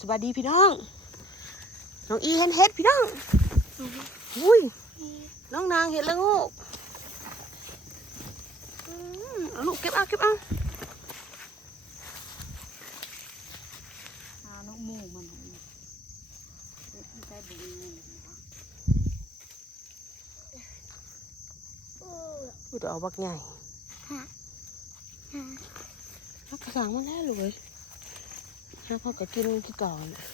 สวัสดีพี่น้อง น้องอีเห็นเห็ดพี่น้อง อุ้ย น้องนางเห็ดละโงูอืมเอาลูกเก็บเอาเก็บเอาหาน้องหมูมันไม่ใช่บุญเงินนะคะอุดเอาบักใหญ่นักกระสังมาแล้วเลย นักเขาก็กินที่เก่าน่ะ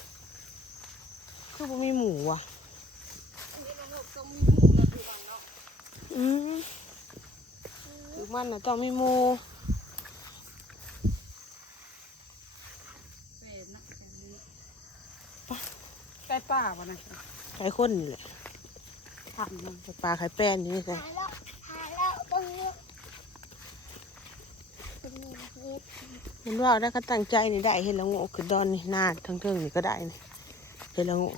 คือบ่มีหมูอะนี่น้องลูกต้องมีหมูแล้วพี่น้องเนาะอืมถึงมันน่ะต้องมีหมูเป็นนะแบบนี้ไก่ป่าวะนะไข่ข้นนี่แหละทำมันไข่ปลาไข่แป้นนี่ไงหาแล้วหาแล้วตรงนี้เป็นมีเฮ็ด เห็นว่าได้ก็ตั้งใจนี่ได้เห็นละโงูคือดอนนี่หน้าทั้งเทิงนี่ก็ได้นี่เห็นละโงู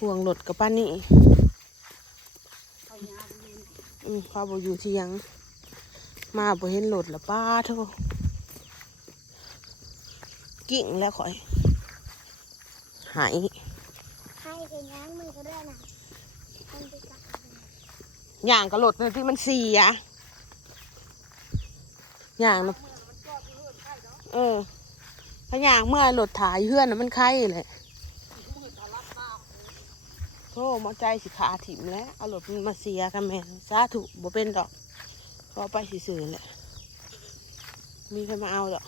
ห่วงหลดกับป้านนี่เอายาไปเล่นอืมพอบ่อยู่ที่ยัง มาบ่เห็นหลดละป้าเท่ากิ่งแล้วข่อย หายให้เป็นย้างมือก็ได้นะมันไปจับอย่างกระหลดนะที่มันเสียอย่างนะ เออถ้ายางเมื่อหลดถ่ายเพื่อนนะมันไข้เลยโธ่หมอใจสิขาถิ่มแล้ว เอาหลดมันมาเสียกันแม่นสาธุบ่เป็นดอกพอไปสื่อๆแหละมีใครมาเอาดอก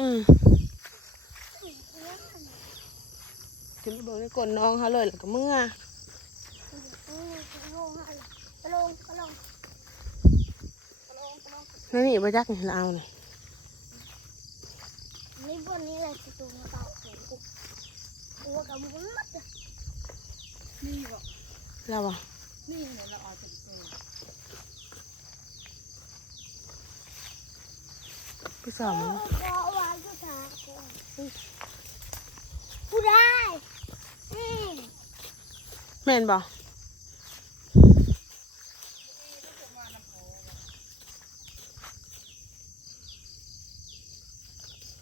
อืมขึ้นไปเบิ่งในกลนน้องเขาเลยแล้วก็เมื่ออืมลงให้ลงก็ลง นั่นนี่ไปจักนี่เราเอานี่นี่บนนี้เลยสิตูมาต่อเสียงกูกูกับมึงมัดนี่บอกเราอะนี่เนี่ยเราเอาจากเจอไปสอบมันก็วางกูถากูได้อืมแม่นบ่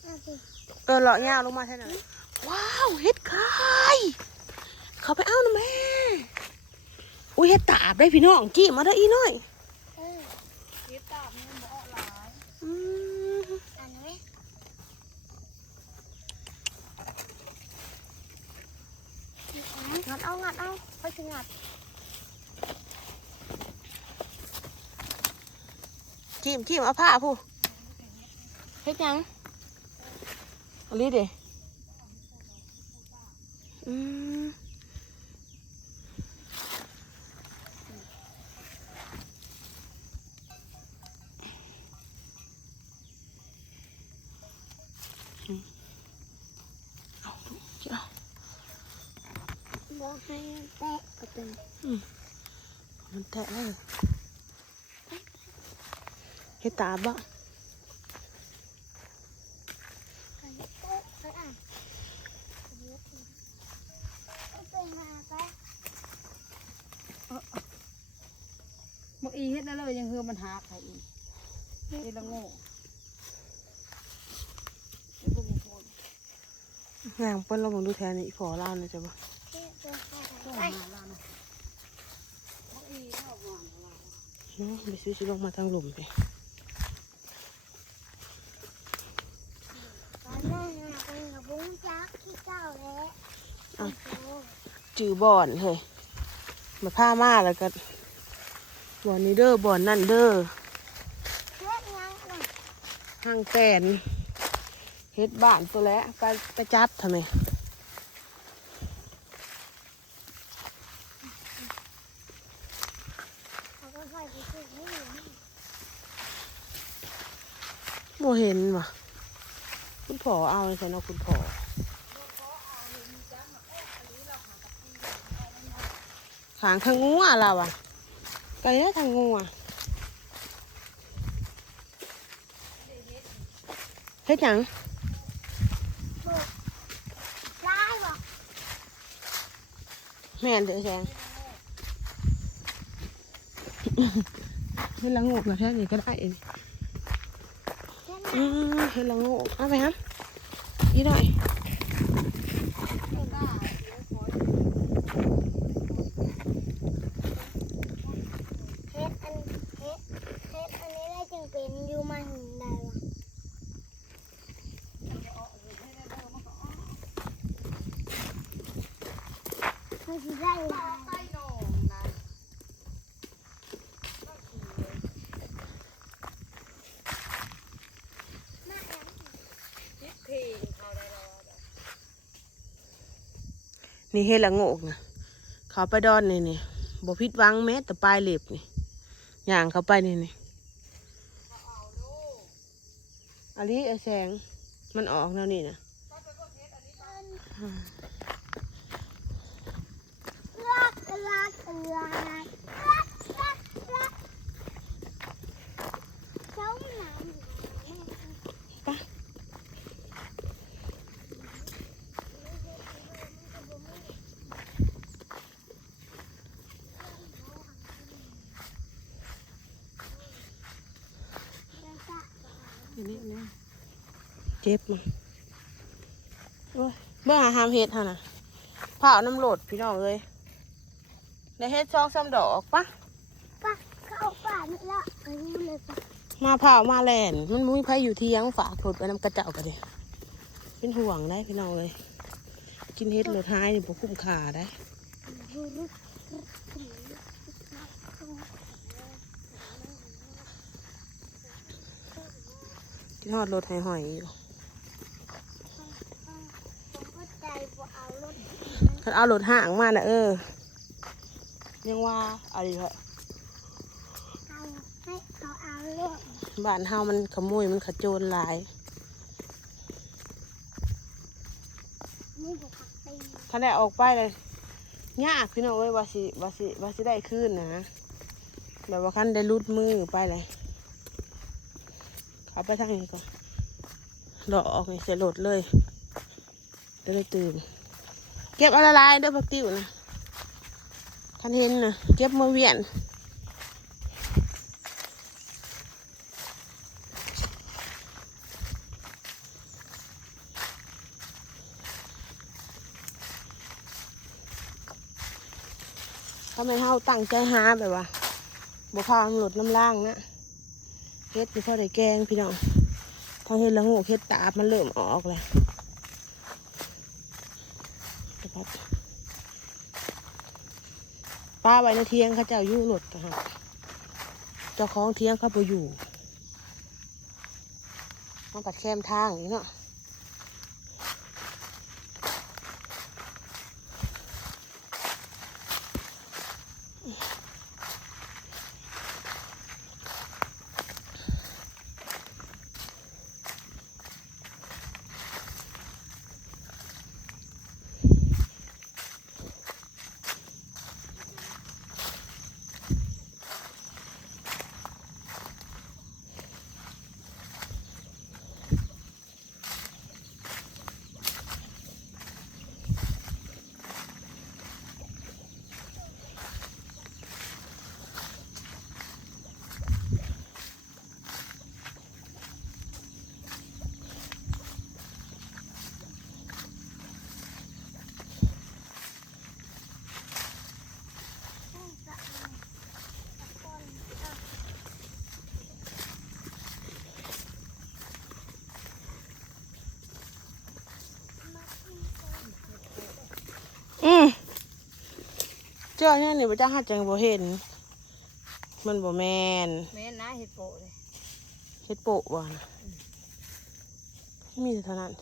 เอาสิ เออเลาะยาวลงมาแท่นั้นว้าวเฮ็ดไข่เขาไปเอานะแม่อุ้ยเฮ็ดตาบได้พี่น้องจี้มาได้ออีน้อยเออเก็บตามนี่มันบ่หลายอืมอันนี้งัดเอางัดเอาไปถึงงัดจิ้มจิ้มเอาผ้าผู้เฮ็ดหยัง เอันนี้เด้อืมเอาดูสิเอาบอกให้แตะก็เป็นมันแตะเลยเฮ็ดตาบ่ไป โต๊ะไปอ่านไปหาไปบางอีเฮ็ดแล้วเลยยังเฮือมันหาใครอีกเฮ็ดละโง่งางเปิ้นเราเบิ่งดูแทนนี่ขอเล่าน่อยจ้ะบ่ที่ตัวใครต้องไปหาลานะไปซื้อสิลงมาทางหลุมไป ตอนนั้นน่ะเป็นกับบุ้งจักที่เจ้าแล้วโอ้โห จือบ่อนเฮ้ยมาผ้ามาแล้วก็บ่อนนี้เด้อบ่อนนั่นเด้อห้างแตนเฮ็ดบ้านตัวแล้วไปไปจับทำไมเขาก็ใส่ไปซื้อนี่นี่บ่เห็นว่ะคุณพ่อเอาเลยสิเนาะคุณพ่อ ขางทางงูอะเราอะไกลแล้วทางงูอะเฮ็ดหยังได้บ่แม่นเด้อแซงเฮ็ดละงูกแล้วแค่นี้ก็ได้เองเฮ็ดยังอืมเห็นละโงกเอาไปฮะอีหน่อย เฮ็ดอันเฮ็ดเฮ็ดอันนี้ได้จึงเป็นอยู่มาหินได้วะมันสิ ได้นี่เห็นละโงกนะเขาไปดอนนี่นี่บ่พิดหวังแม้แต่ปลายเล็บนี่ย่างเขาไปนี่นี่อันนี้แสงมันออกแล้วนี่นะ รักรักรักรักรักรัก เจ้าหนามนี่นี่เจ็บมันโอ้ยเบื่อหาหามเห็ดฮะนะเผาน้ำโหลดพี่น้องเลย ได้เฮ็ดซองซ้ำดอกปะปะเข้าป่านี่ละอายุเลยปะมาเผามาแลนมันมุ้ยไผอยู่ที่ยังฝากผลไปน้ำกระเจ้ากันเลยเป็นห่วงได้พี่น้องเลย กินเฮ็ดโหลดท้ายนี่บ่คุ้มค่าได้กินฮอดรถหอยๆอยู่ผมก็ใจว่าเอารถถ้าเอารถห่างมาน่ะเออ ยังว่าอะไรเหรอเอาให้เขาเอารถบ้านเฮามันขโมยมันขโจรหลายนี่บุกขักตีถ้าได้ออกไปเลยยากพี่น้องเอ้ยว่าสิว่าสิว่าสิได้คืนนะแบบว่าคันได้รุดมือไปเลยเอาไปทางนี้ก่อนหลอกออกนี่เสร็จโหลดเลยจะได้ตื่น เก็บเอะไรลายเด้อพักติ้วนะ คันเห็นนะเก็บมาเวียนถ้าไมเฮาตั้งใจหาแบบว่าบ่พามหลุดน้ำล่างนะเฮ็ดอยู่พ่อได้แกงพี่น้องทางเฮ็ดละโงูเฮ็ดตาบมันเริ่มออกแล้วนะครับ ป้าไว้ในเทียงเขาเจ้าอยู่หลุดค่ะเจ้าของเทียงเขาไปอยู่มันปัดแคมทางอีกเนาะ จ้าเนี่ยนี่พระเจ้าหัดจังบ่เห็น มันบ่แมนแม่นนะเห็ดโปะเลยเฮ็ดโปะบ่นะมีแต่เท่านั้น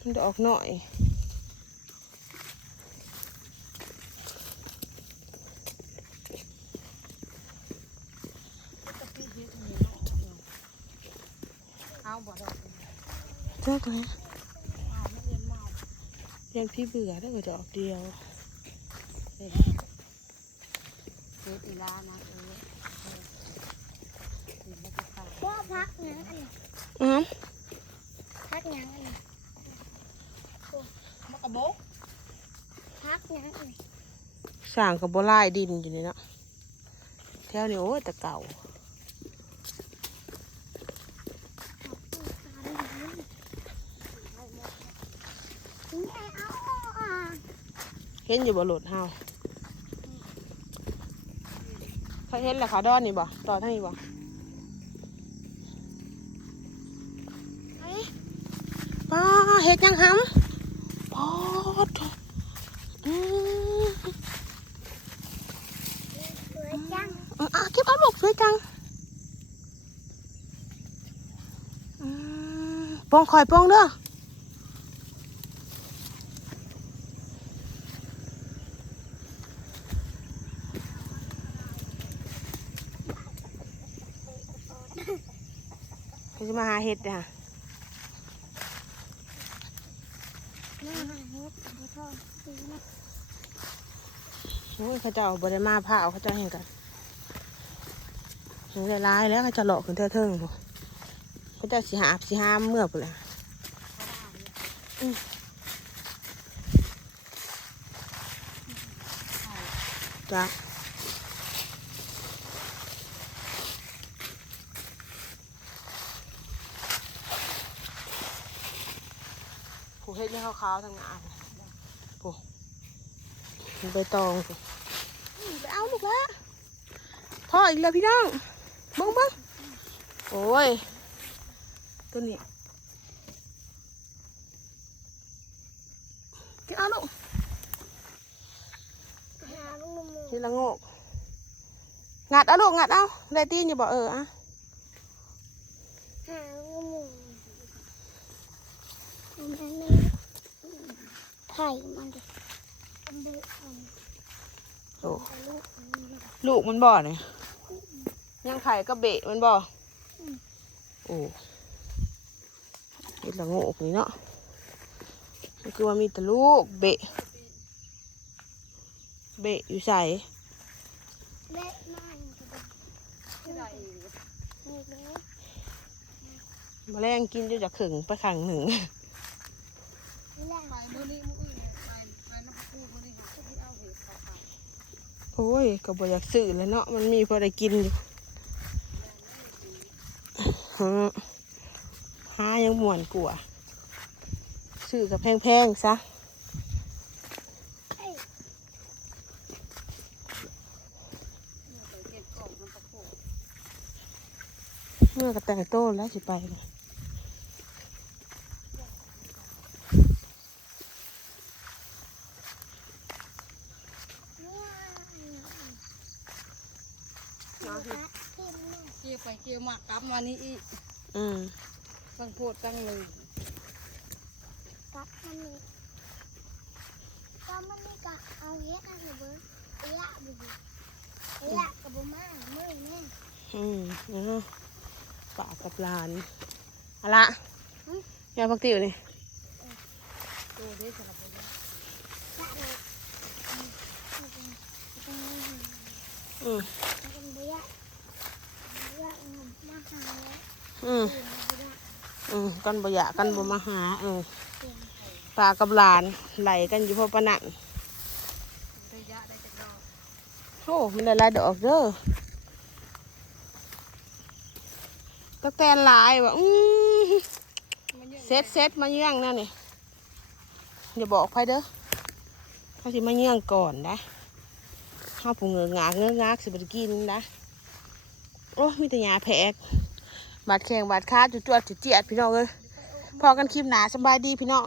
มันจะออกหน่อย เอาบ่ดอก เจ้าไหมเอาไม่เรียนเมา เรี ยันพี่เบื่อได้ก็จะออกเดียวเห็ดเห็ดอีลานะเออบ้าพักหยังอันนี้อือพักหยังอันนี้มะกระบกพักหยังอันนี้สร้างกับบ่ลายดินอยู่นี่เนาะแถวนี้โอ้แต่เก่า เห็นอยู่บ่หลุดเฮาเขาเห็นแหละขาดอนนี่บ่ต่อทั้งนี้บ่ไอ้ป้าเฮ็ดยังหำพอดอืมสวยจังอะเก็บเอาลูกสวยจังอืมปองคอยปองเด้อ จะมาหาเห็ดเนี่ยน่าหาเฮ็ดขอะโอ้ยเขาเจ้าบริมาผ้าเอาเขาจ้าเห็นกันเห็นได้ร้ายแล้วเขาจะหลอกขึ้นเท่าเทิงพวเขาจ้าสิหาบสิหามเมื่อไปเลยจ้ะ เฮ็ดนี่ขาวๆทั้งงานผูมันไปตองผูไปเอาลูกละพ่ออีกแล้วพี่น้องเบิ้งเบิ้งโอ้ย ตัวนี้กินเอาลูกหาลูกหมูทีละโงกงัดเอาลูกงัดเอาได้ตีนอยู่บ่เอออะหาลูกหมูอันนั้น ไข่มันดิอันเดืออันโอ้ลูกอันนี้ลูกมันบ่เนี่ยยังไข่ก็เบะมันบ่โอ้ทีละโงกนี่เนาะมันคือว่ามีแต่ลูกเบะ เบะอยู่ใส่เละมากกระดาษนี่เลยแมลงกินอยู่จากขึงไปขังหนึ่ง นี่แหละไปมื้อนี้มืออื่นไปไปน้ำพูมือนี้ค่ะที่เอาเห็ดเขาขายโอ้ยก็บ่อยากซื้อแล้วเนาะมันมีพอได้กินอยู่ฮะหายังม่วนกว่าซื้อกับแพงๆซะเมื่อกับแต่งโต้แล้วสิไปเลยเอาทิมหน่อ ยเกี่ยวไปเกี่ยวมากลับมานี่อีกอืมตั้งโพดตั้งเลยกัดมันนี่ก็มันนี่ก็เอาเฮ็ดอันนี้เบิ้งเอะบุบเอะกับบุมาเมื่อยแม่อืมเนาะปากกับหลานเอาละยาพักติวนี่ตัวนี้สำหรับผมจะเลยอืมเอืมอืมกันบ่อยากกันบ่มาหา เออเบี้ยปากับหลานไหลกันอยู่พอปะนันโอ้มันได้หลายดอกเด้อตะแตนลายว่ะอืมเซตเซตมาเยื่องนั่นนี่อย่าบอกใครเด้อเขาสิมาเยื่องก่อนนะข้าวผูเงือกงากเงือกงากสิบไดกินนะ โอ้มีแต่ยาแผกบาดแข้งบาดขาจุดจวดจุดเจียดพี่น้องเลยพอกันคลิปหนาสบายดีพี่น้อง